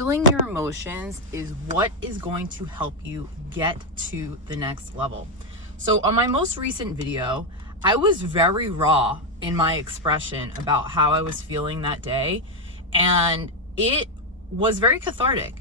feeling your emotions is what is going to help you get to the next level. So on my most recent video, I was very raw in my expression about how I was feeling that day, and it was very cathartic.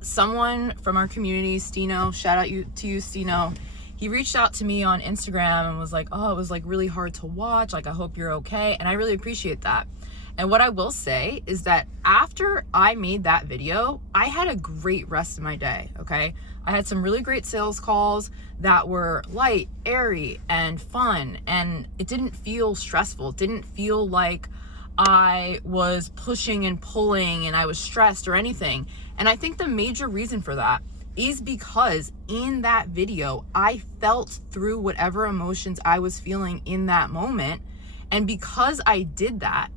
Someone from our community, Stino, shout out to you, Stino, he reached out to me on Instagram and was like, oh, it was like really hard to watch. Like, I hope you're okay. And I really appreciate that. And what I will say is that after I made that video, I had a great rest of my day, okay? I had some really great sales calls that were light, airy, and fun. And it didn't feel stressful. It didn't feel like I was pushing and pulling and I was stressed or anything. And I think the major reason for that is because in that video, I felt through whatever emotions I was feeling in that moment. And because I did that,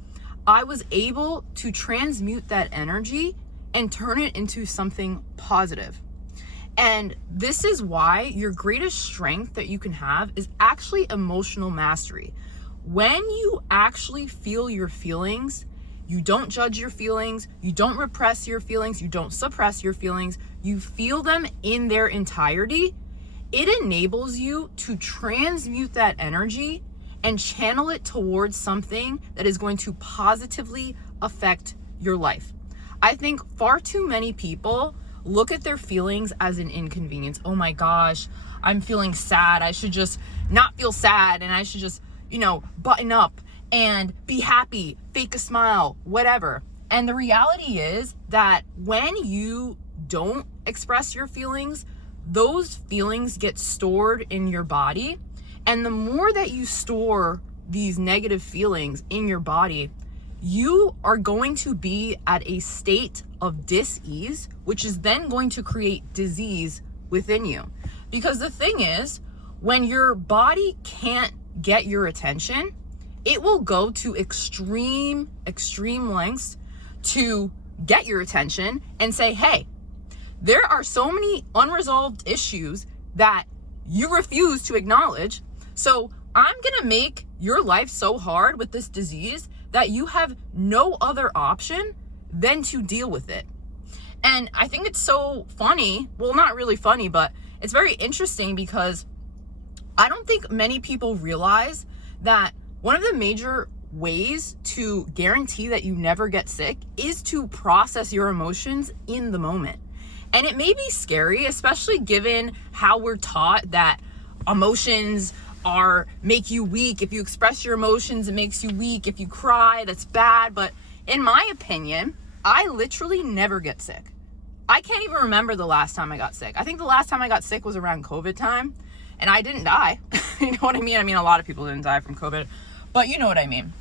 I was able to transmute that energy and turn it into something positive. And this is why your greatest strength that you can have is actually emotional mastery. When you actually feel your feelings, you don't judge your feelings, you don't repress your feelings, you don't suppress your feelings, you feel them in their entirety. It enables you to transmute that energy and channel it towards something that is going to positively affect your life. I think far too many people look at their feelings as an inconvenience. Oh my gosh, I'm feeling sad. I should just not feel sad, and I should just, button up and be happy, fake a smile, whatever. And the reality is that when you don't express your feelings, those feelings get stored in your body. And the more that you store these negative feelings in your body, you are going to be at a state of dis-ease, which is then going to create disease within you. Because the thing is, when your body can't get your attention, it will go to extreme lengths to get your attention and say, hey, there are so many unresolved issues that you refuse to acknowledge. So I'm gonna make your life so hard with this disease that you have no other option than to deal with it. And I think it's so funny, well, not really funny, but it's very interesting because I don't think many people realize that one of the major ways to guarantee that you never get sick is to process your emotions in the moment. And it may be scary, especially given how we're taught that emotions make you weak. If you express your emotions, it makes you weak. If you cry, that's bad. But in my opinion, I literally never get sick. I can't even remember the last time I got sick. I think the last time I got sick was around COVID time, and I didn't die. You know what I mean? I mean, a lot of people didn't die from COVID, but you know what I mean.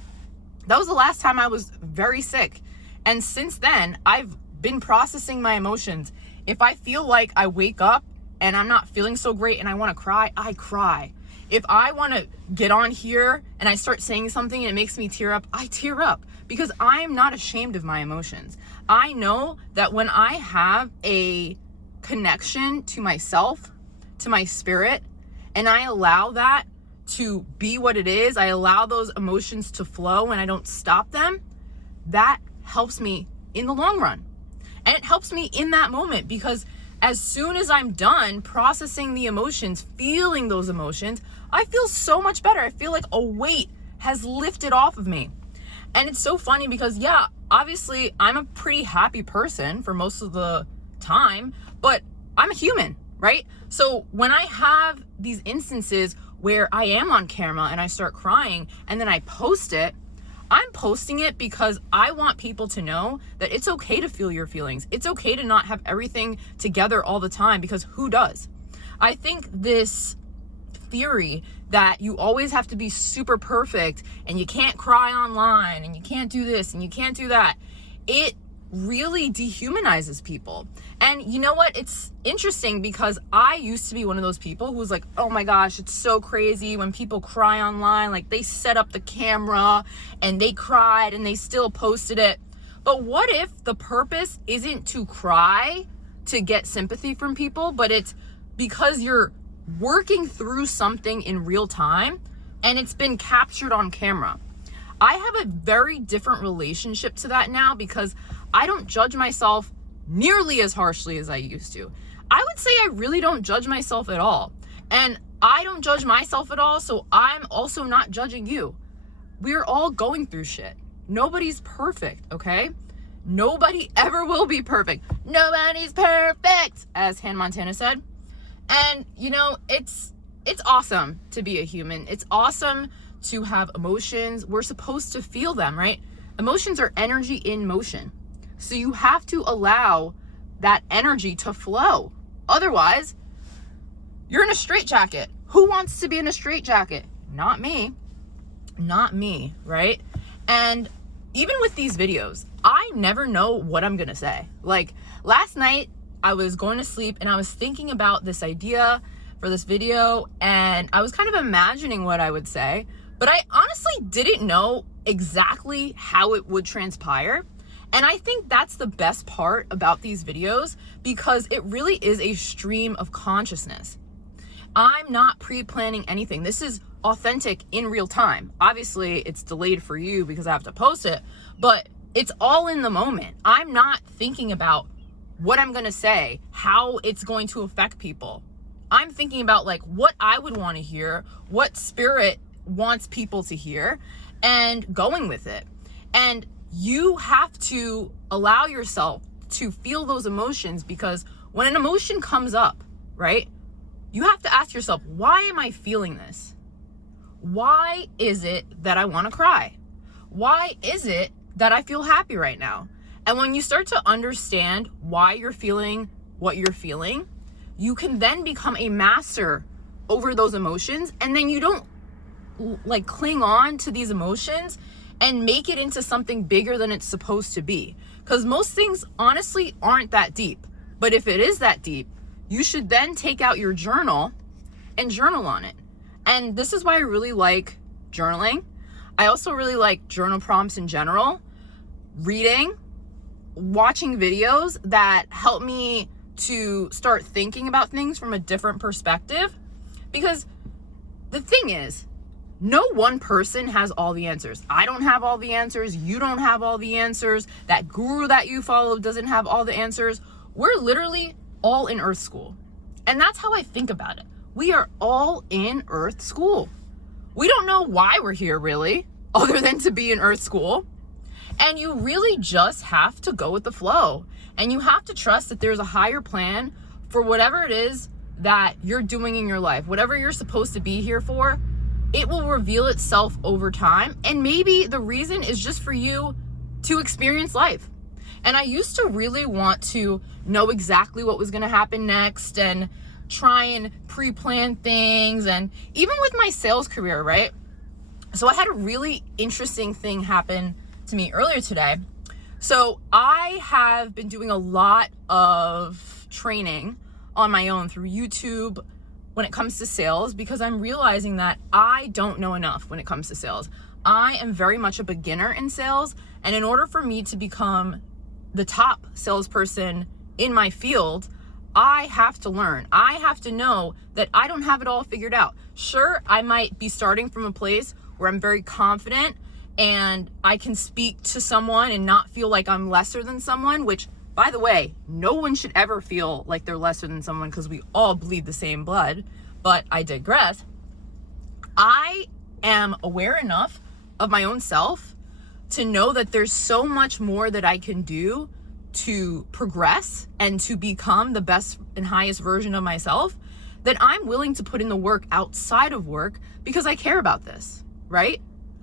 That was the last time I was very sick. And since then, I've been processing my emotions. If I feel like I wake up and I'm not feeling so great and I want to cry, I cry. If I want to get on here and I start saying something and it makes me tear up, I tear up, because I'm not ashamed of my emotions. I know that when I have a connection to myself, to my spirit, and I allow that to be what it is, I allow those emotions to flow and I don't stop them, that helps me in the long run. And it helps me in that moment, because as soon as I'm done processing the emotions, feeling those emotions, I feel so much better. I feel like a weight has lifted off of me. And it's so funny because, yeah, obviously I'm a pretty happy person for most of the time, but I'm a human, right? So when I have these instances where I am on camera and I start crying and then I post it, I'm posting it because I want people to know that it's okay to feel your feelings. It's okay to not have everything together all the time, because who does? I think this theory that you always have to be super perfect and you can't cry online and you can't do this and you can't do that, it really dehumanizes people. And you know what? It's interesting because I used to be one of those people who was like, oh my gosh, it's so crazy when people cry online. Like, they set up the camera and they cried and they still posted it. But what if the purpose isn't to cry to get sympathy from people, but it's because you're working through something in real time and it's been captured on camera? I have a very different relationship to that now, because I don't judge myself nearly as harshly as I used to. I would say I really don't judge myself at all. And I don't judge myself at all, so I'm also not judging you. We're all going through shit. Nobody's perfect, okay? Nobody ever will be perfect. Nobody's perfect, as Hannah Montana said. And, you know, it's awesome to be a human. It's awesome to have emotions. We're supposed to feel them, right? Emotions are energy in motion. So you have to allow that energy to flow. Otherwise, you're in a straitjacket. Who wants to be in a straitjacket? Not me. Not me, right? And even with these videos, I never know what I'm gonna say. Like last night, I was going to sleep and I was thinking about this idea for this video, and I was kind of imagining what I would say, but I honestly didn't know exactly how it would transpire. And I think that's the best part about these videos, because it really is a stream of consciousness. I'm not pre-planning anything. This is authentic in real time. Obviously, it's delayed for you because I have to post it, but it's all in the moment. I'm not thinking about what I'm going to say, how it's going to affect people. I'm thinking about like what I would want to hear, what spirit wants people to hear, and going with it. And you have to allow yourself to feel those emotions, because when an emotion comes up, right, you have to ask yourself, why am I feeling this? Why is it that I want to cry? Why is it that I feel happy right now? And when you start to understand why you're feeling what you're feeling, you can then become a master over those emotions. And then you don't like cling on to these emotions and make it into something bigger than it's supposed to be. Because most things honestly aren't that deep. But if it is that deep, you should then take out your journal and journal on it. And this is why I really like journaling. I also really like journal prompts in general, reading, watching videos that help me to start thinking about things from a different perspective. Because the thing is, no one person has all the answers. I don't have all the answers. You don't have all the answers. That guru that you follow doesn't have all the answers. We're literally all in Earth School. And that's how I think about it. We are all in Earth School. We don't know why we're here really, other than to be in Earth School. And you really just have to go with the flow. And you have to trust that there's a higher plan for whatever it is that you're doing in your life. Whatever you're supposed to be here for, it will reveal itself over time. And maybe the reason is just for you to experience life. And I used to really want to know exactly what was going to happen next and try and pre-plan things. And even with my sales career, right? So I had a really interesting thing happen to me earlier today. So I have been doing a lot of training on my own through YouTube when it comes to sales, because I'm realizing that I don't know enough when it comes to sales. I am very much a beginner in sales. And in order for me to become the top salesperson in my field, I have to learn. I have to know that I don't have it all figured out. Sure, I might be starting from a place where I'm very confident and I can speak to someone and not feel like I'm lesser than someone, which, by the way, no one should ever feel like they're lesser than someone, because we all bleed the same blood. But I digress. I am aware enough of my own self to know that there's so much more that I can do to progress and to become the best and highest version of myself, that I'm willing to put in the work outside of work, because I care about this, right?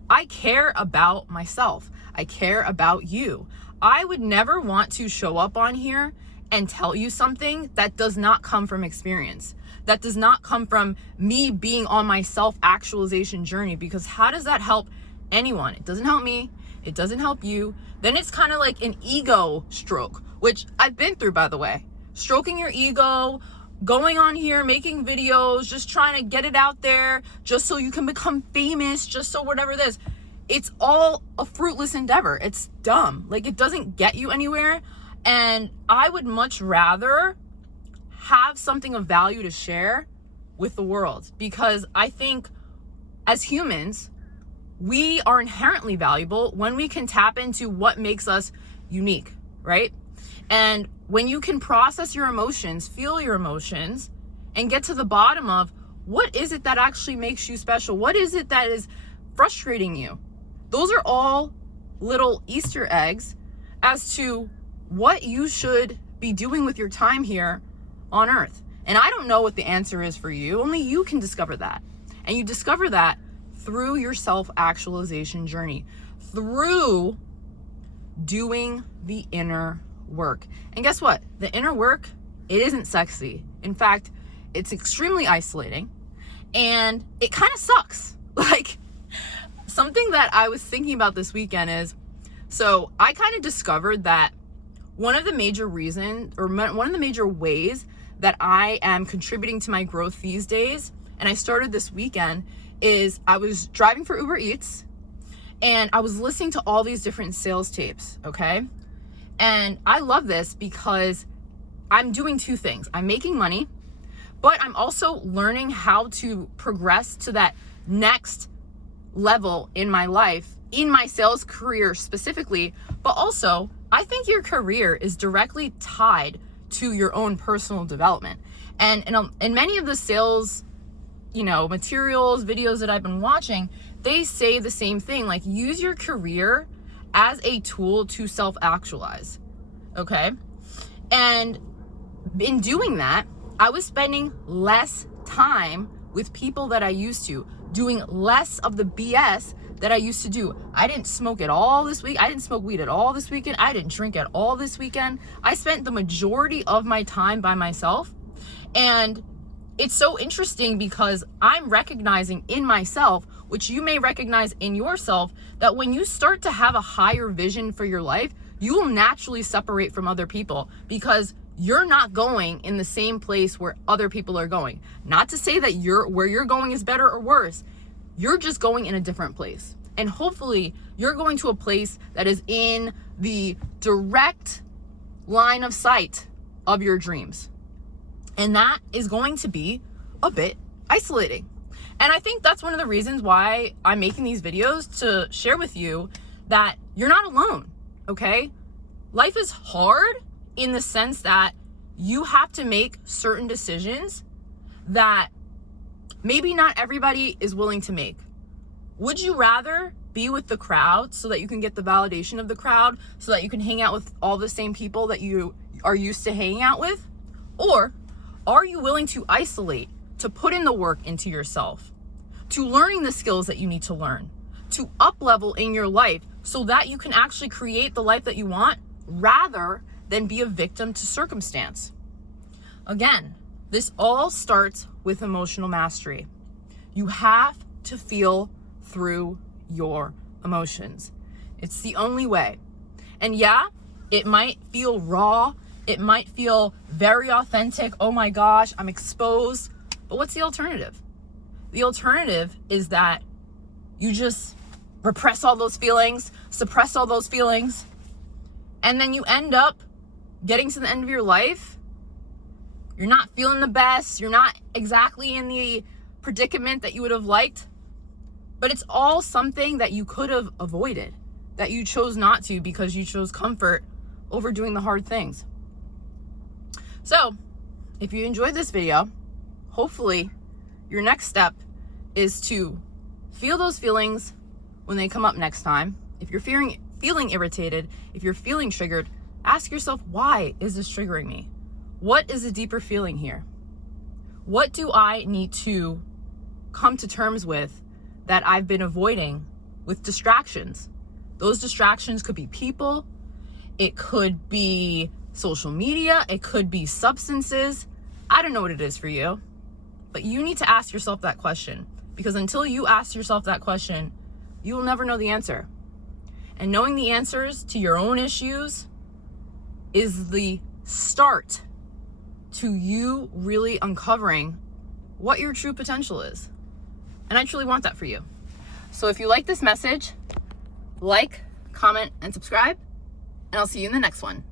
I care about myself. I care about you. I would never want to show up on here and tell you something that does not come from experience, that does not come from me being on my self-actualization journey, because how does that help anyone? It doesn't help me. It doesn't help you. Then it's kind of like an ego stroke, which I've been through, by the way. Stroking your ego, going on here, making videos, just trying to get it out there, just so you can become famous, just so whatever it is. It's all a fruitless endeavor. It's dumb. Like, it doesn't get you anywhere. And I would much rather have something of value to share with the world, because I think as humans, we are inherently valuable when we can tap into what makes us unique, right? And when you can process your emotions, feel your emotions, and get to the bottom of what is it that actually makes you special? What is it that is frustrating you? Those are all little Easter eggs as to what you should be doing with your time here on earth. And I don't know what the answer is for you. Only you can discover that. And you discover that through your self-actualization journey, through doing the inner work. And guess what? The inner work, it isn't sexy. In fact, it's extremely isolating and it kind of sucks. Like, something that I was thinking about this weekend is, so I kind of discovered that one of the major reasons, or one of the major ways that I am contributing to my growth these days, and I started this weekend, is I was driving for Uber Eats and I was listening to all these different sales tapes, okay? And I love this because I'm doing two things. I'm making money, but I'm also learning how to progress to that next level in my life, in my sales career specifically, but also I think your career is directly tied to your own personal development. And in many of the sales, materials, videos that I've been watching, they say the same thing, like use your career as a tool to self-actualize, okay? And in doing that, I was spending less time with people that I used to, doing less of the BS that I used to do. I didn't smoke at all this week. I didn't smoke weed at all this weekend. I didn't drink at all this weekend. I spent the majority of my time by myself. And it's so interesting because I'm recognizing in myself, which you may recognize in yourself, that when you start to have a higher vision for your life, you will naturally separate from other people because you're not going in the same place where other people are going. Not to say that where you're going is better or worse. You're just going in a different place. And hopefully you're going to a place that is in the direct line of sight of your dreams. And that is going to be a bit isolating. And I think that's one of the reasons why I'm making these videos, to share with you that you're not alone, okay? Life is hard in the sense that you have to make certain decisions that maybe not everybody is willing to make. Would you rather be with the crowd so that you can get the validation of the crowd, so that you can hang out with all the same people that you are used to hanging out with? Or are you willing to isolate, to put in the work into yourself, to learning the skills that you need to learn, to up level in your life so that you can actually create the life that you want rather than be a victim to circumstance? Again, this all starts with emotional mastery. You have to feel through your emotions. It's the only way. And yeah, it might feel raw. It might feel very authentic. Oh my gosh, I'm exposed. But what's the alternative? The alternative is that you just repress all those feelings, suppress all those feelings, and then you end up getting to the end of your life. You're not feeling the best. You're not exactly in the predicament that you would have liked, but it's all something that you could have avoided, that you chose not to because you chose comfort over doing the hard things. So if you enjoyed this video, hopefully your next step is to feel those feelings when they come up next time. If you're feeling irritated, if you're feeling triggered, ask yourself, why is this triggering me? What is the deeper feeling here? What do I need to come to terms with that I've been avoiding with distractions? Those distractions could be people, it could be social media, it could be substances. I don't know what it is for you, but you need to ask yourself that question, because until you ask yourself that question, you will never know the answer. And knowing the answers to your own issues is the start to you really uncovering what your true potential is. And I truly want that for you. So if you like this message, like, comment, and subscribe, and I'll see you in the next one.